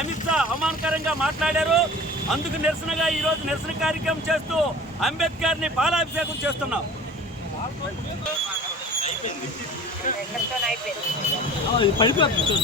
అమిత్ షా అవమానకరంగా మాట్లాడారు. అందుకు నిరసనగా ఈరోజు నిరసన కార్యక్రమం చేస్తూ అంబేద్కర్ని పాలాభిషేకం చేస్తున్నాం. పడిపోతుంది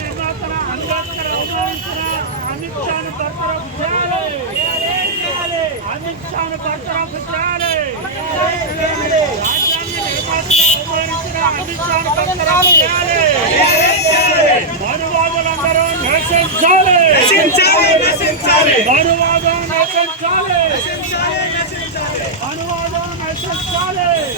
నిర్మాతన అంబేద్కర్ అవమానించిన అమిత్ షాను బర్తరఫ్ చేయాలి అమిత్ షాను బర్తరఫ్ చేయాలి రాజ్యాంగ నిర్మాతన అవమానించిన అమిత్ షాను బర్తరఫ్ చేయాలి మనువాదులందరూ నశించాలి మనువాదం నశించాలి. అనువాదం నశించాలి. అంబేద్కర్ నామానికి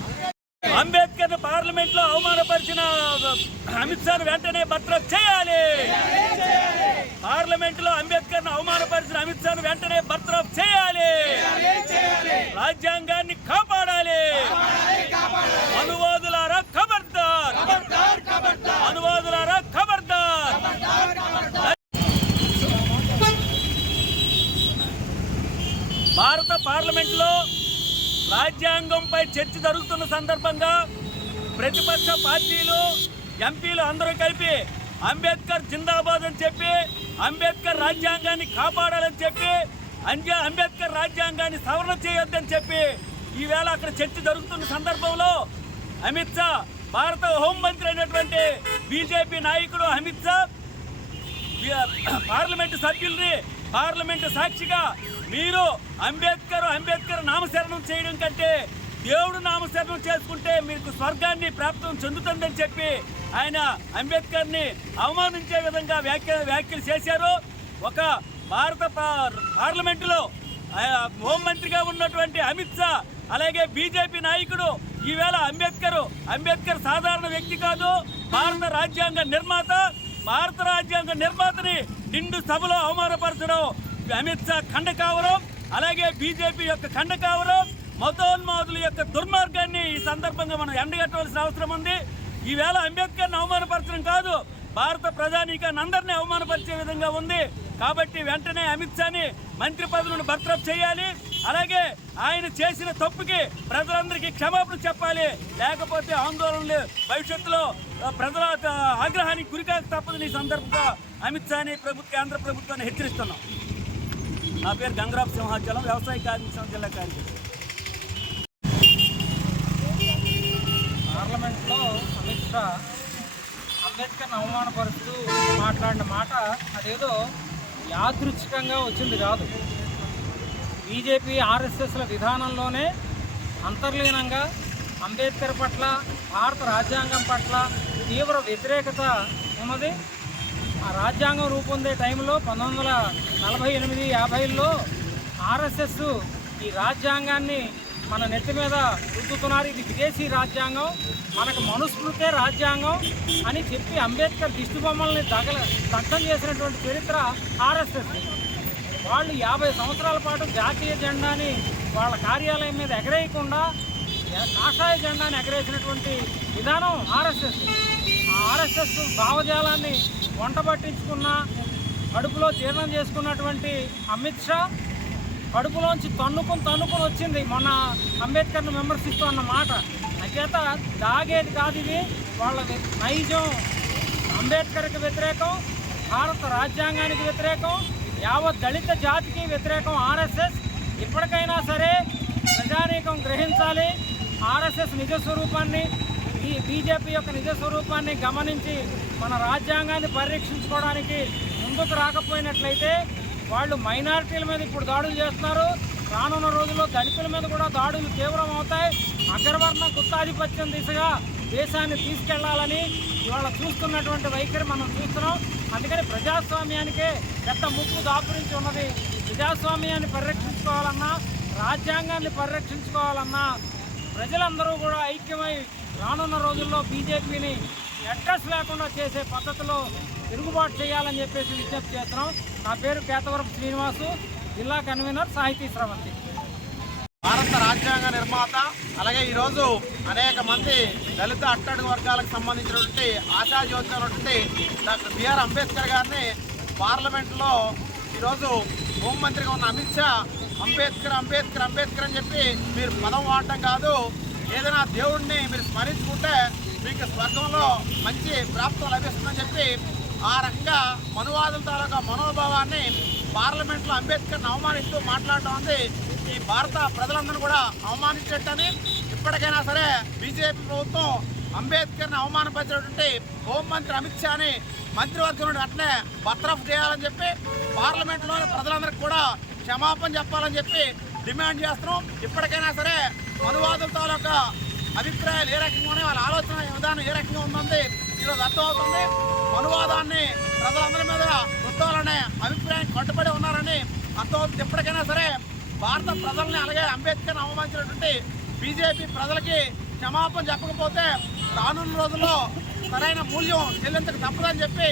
అంబేద్కర్ పార్లమెంట్లో అవమానపరిచిన అమిత్ షా వెంటనే భద్రం చేయాలి. పార్లమెంట్లో అంబేద్కర్ అవమానపరిచిన అమిత్ షా వెంటనే భద్రం చేయాలి. రాజ్యాంగాన్ని కాపాడాలి. అనువాదులారా ఖబర్దార్ అనువాదులారా ఖబర్దార్ భారత పార్లమెంట్లో రాజ్యాంగంపై చర్చ జరుగుతున్న సందర్భంగా ప్రతిపక్ష పార్టీలు ఎంపీలు అందరూ కలిపి అంబేద్కర్ జిందాబాద్ అని చెప్పి అంబేద్కర్ రాజ్యాంగాన్ని కాపాడాలని చెప్పి అంజే అంబేద్కర్ రాజ్యాంగాన్ని సవరణ చేయొద్దని చెప్పి ఈవేళ అక్కడ చర్చ జరుగుతున్న సందర్భంలో అమిత్ షా భారత హోంమంత్రి అయినటువంటి బీజేపీ నాయకుడు అమిత్ షా పార్లమెంటు సభ్యుల్ని పార్లమెంటు సాక్షిగా మీరు అంబేద్కర్ అంబేద్కర్ నామశరణం చేయడం కంటే దేవుడు నామశరణం చేసుకుంటే మీకు స్వర్గాన్ని ప్రాప్తం చెందుతుందని చెప్పి ఆయన అంబేద్కర్ని అవమానించే విధంగా వ్యాఖ్య వ్యాఖ్యలు చేశారు. ఒక భారత పార్లమెంటులో హోంమంత్రిగా ఉన్నటువంటి అమిత్ షా అలాగే బీజేపీ నాయకుడు ఈవేళ అంబేద్కర్ అంబేద్కర్ సాధారణ వ్యక్తి కాదు భారత రాజ్యాంగ నిర్మాత. భారత రాజ్యాంగ నిర్మాతని నిండు సభలో అవమానపరచడం అమిత్ షా ఖండ కావడం అలాగే బీజేపీ యొక్క ఖండ కావడం మతోన్మాదుల యొక్క దుర్మార్గాన్ని ఈ సందర్భంగా మనం ఎండగట్టవలసిన అవసరం ఉంది. ఈవేళ అంబేద్కర్ని అవమానపరచడం కాదు భారత ప్రజానీకాన్ని అందరినీ అవమానపరిచే విధంగా ఉంది. కాబట్టి వెంటనే అమిత్ షాని మంత్రి పదవులను బర్తరఫ్ చేయాలి. అలాగే ఆయన చేసిన తప్పుకి ప్రజలందరికీ క్షమాపణ చెప్పాలి. లేకపోతే ఆందోళనలు భవిష్యత్తులో ప్రజల ఆగ్రహానికి గురికాక తప్పదని ఈ సందర్భంగా అమిత్ షాని ప్రభుత్వ కేంద్ర ప్రభుత్వాన్ని హెచ్చరిస్తున్నాం. నా పేరు గంగరాబ్ సింహాచలం వ్యవసాయ కార్మిక సంఘ జిల్లా కార్యదర్శి. పార్లమెంట్లో అమిత్ షా అంబేద్కర్ని అవమానపరుస్తూ మాట్లాడిన మాట అదేదో యాదృచ్ఛికంగా వచ్చింది కాదు. బీజేపీ ఆర్ఎస్ఎస్ల విధానంలోనే అంతర్లీనంగా అంబేద్కర్ పట్ల భారత రాజ్యాంగం పట్ల తీవ్ర వ్యతిరేకత ఉన్నది. ఆ రాజ్యాంగం రూపొందే టైంలో పంతొమ్మిది వందల నలభై ఎనిమిది యాభైలో ఆర్ఎస్ఎస్ ఈ రాజ్యాంగాన్ని మన నెత్తి మీద రుద్దుతున్నారు. ఇది విదేశీ రాజ్యాంగం. మనకు మనుస్మృతే రాజ్యాంగం అని చెప్పి అంబేద్కర్ దిష్టి బొమ్మల్ని దగల దగ్ధం చేసినటువంటి చరిత్ర ఆర్ఎస్ఎస్. వాళ్ళు యాభై సంవత్సరాల పాటు జాతీయ జెండాని వాళ్ళ కార్యాలయం మీద ఎగరేయకుండా కాషాయ జెండాని ఎగరేసినటువంటి విధానం ఆర్ఎస్ఎస్. ఆ ఆర్ఎస్ఎస్ భావజాలాన్ని వంట పట్టించుకున్న కడుపులో జీర్ణం చేసుకున్నటువంటి అమిత్ షా కడుపులోంచి తన్నుకుని తన్నుకుని వచ్చింది మొన్న అంబేద్కర్ను విమర్శిస్తూ అన్న మాట. అంచేత దాగేది కాదు ఇది. వాళ్ళ నైజం. అంబేద్కర్కి వ్యతిరేకం భారత రాజ్యాంగానికి వ్యతిరేకం యావత్ దళిత జాతికి వ్యతిరేకం ఆర్ఎస్ఎస్ ఇప్పటికైనా సరే ప్రజానీకం గ్రహించాలి. ఆర్ఎస్ఎస్ నిజ స్వరూపాన్ని ఈ బీజేపీ యొక్క నిజ స్వరూపాన్ని గమనించి మన రాజ్యాంగాన్ని పరిరక్షించుకోవడానికి ముందుకు రాకపోయినట్లయితే వాళ్ళు మైనారిటీల మీద ఇప్పుడు దాడులు చేస్తున్నారు. రానున్న రోజుల్లో దళితుల మీద కూడా దాడులు తీవ్రం అవుతాయి అగ్రవర్ణ గుత్తాధిపత్యం దిశగా దేశాన్ని తీసుకెళ్ళాలని ఇవాళ చూస్తున్నటువంటి వైఖరి మనం చూస్తున్నాం. అందుకని ప్రజాస్వామ్యానికే పెద్ద ముప్పు దాపురించి ఉన్నది. ప్రజాస్వామ్యాన్ని పరిరక్షించుకోవాలన్నా రాజ్యాంగాన్ని పరిరక్షించుకోవాలన్నా ప్రజలందరూ కూడా ఐక్యమై రానున్న రోజుల్లో బీజేపీని అడ్రస్ లేకుండా చేసే పద్ధతిలో తిరుగుబాటు చేయాలని చెప్పేసి విజ్ఞప్తి చేస్తున్నాం. నా పేరు కేతవరపు శ్రీనివాసు జిల్లా కన్వీనర్ సాహితీ శ్రవంతి భారత రాజ్యాంగ నిర్మాత అలాగే ఈరోజు అనేక మంది దళిత అట్టడుగు వర్గాలకు సంబంధించినటువంటి ఆశాజ్యోతి అయినటువంటి డాక్టర్ బిఆర్ అంబేద్కర్ గారిని పార్లమెంట్లో ఈరోజు హోంమంత్రిగా ఉన్న అమిత్ షా అంబేద్కర్ అంబేద్కర్ అంబేద్కర్ అని చెప్పి మీరు పదం వాడటం కాదు. ఏదైనా దేవుడిని మీరు స్మరించుకుంటే మీకు స్వర్గంలో మంచి ప్రాప్తం లభిస్తుందని చెప్పి ఆ రకంగా మనువాదుల తాలూకా మనోభావాన్ని పార్లమెంట్లో అంబేద్కర్ని అవమానిస్తూ మాట్లాడటం అంది ఈ భారత ప్రజలందరూ కూడా అవమానించేటని ఇప్పటికైనా సరే బీజేపీ ప్రభుత్వం అంబేద్కర్ని అవమానపరిచినటువంటి హోంమంత్రి అమిత్ షాని మంత్రివర్గం నుండి అట్లే బర్తరఫ్ చేయాలని చెప్పి పార్లమెంట్లోని ప్రజలందరికీ కూడా క్షమాపణ చెప్పాలని చెప్పి డిమాండ్ చేస్తున్నాం. ఇప్పటికైనా సరే మనువాదుల తాలూకా అభిప్రాయాలు ఏ రకంగా ఉన్నాయి వాళ్ళ ఆలోచన విధానం ఏ రకంగా ఉందంటే ఈరోజు అర్థమవుతుంది. అనువాదాన్ని ప్రజలందరి మీద రుద్దాలనే అభిప్రాయం కట్టుబడి ఉన్నారని అర్థమవుతుంది. ఎప్పటికైనా సరే భారత ప్రజల్ని అలాగే అంబేద్కర్ని అవమానించినటువంటి బీజేపీ ప్రజలకి క్షమాపణ చెప్పకపోతే రానున్న రోజుల్లో సరైన మూల్యం చెల్లించక తప్పదని చెప్పి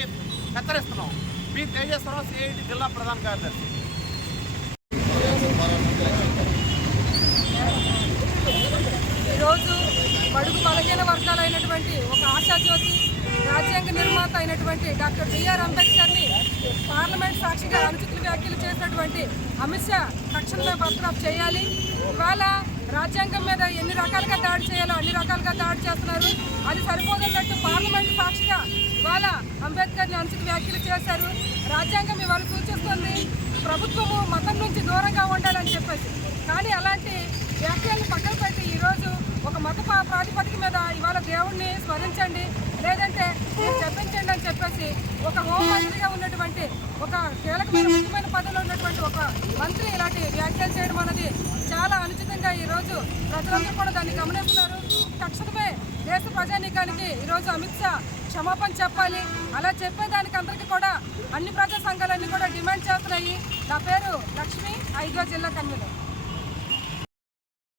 హెచ్చరిస్తున్నాం. మీ తేజేశ్వరరావు సిఐటి జిల్లా ప్రధాన కార్యదర్శి. ఈరోజు బడుగు బలహీన వర్గాలైనటువంటి ఒక ఆశాజ్యోతి రాజ్యాంగ నిర్మాత అయినటువంటి డాక్టర్ బిఆర్ అంబేద్కర్ని పార్లమెంట్ సాక్షిగా అనుచితులు వ్యాఖ్యలు చేసినటువంటి అమిత్ షా తక్షణమే బర్తరఫ్ చేయాలి. ఇవాళ రాజ్యాంగం మీద ఎన్ని రకాలుగా దాడి చేయాలో అన్ని రకాలుగా దాడి చేస్తున్నారు. అది సరిపోదన్నట్టు పార్లమెంట్ సాక్షిగా ఇవాళ అంబేద్కర్ని అనుచిత వ్యాఖ్యలు చేశారు. రాజ్యాంగం ఇవాళ సూచిస్తుంది ప్రభుత్వము మతం నుంచి దూరంగా ఉండాలని చెప్పేసి. కానీ అలాంటి వ్యాఖ్యలను పక్కన పెట్టి ఈరోజు మత ప్రాతిపదిక మీద ఇవాళ దేవుణ్ణి స్మరించండి. లేదంటే మీరు చెప్పించండి అని చెప్పేసి ఒక హోంమంత్రిగా ఉన్నటువంటి ఒక కీలకమైన ముఖ్యమైన పదవిలో ఉన్నటువంటి ఒక మంత్రి ఇలాంటి వ్యాఖ్యలు చేయడం అనేది చాలా అనుచితంగా ఈరోజు ప్రజలందరూ కూడా దాన్ని గమనిస్తున్నారు. తక్షణమే దేశ ప్రజానీకానికి ఈరోజు అమిత్ షా క్షమాపణ చెప్పాలి. అలా చెప్పేదానికి అందరికీ కూడా అన్ని ప్రజా సంఘాలన్నీ కూడా డిమాండ్ చేస్తున్నాయి. నా పేరు లక్ష్మి ఐదో జిల్లా కన్వీనర్.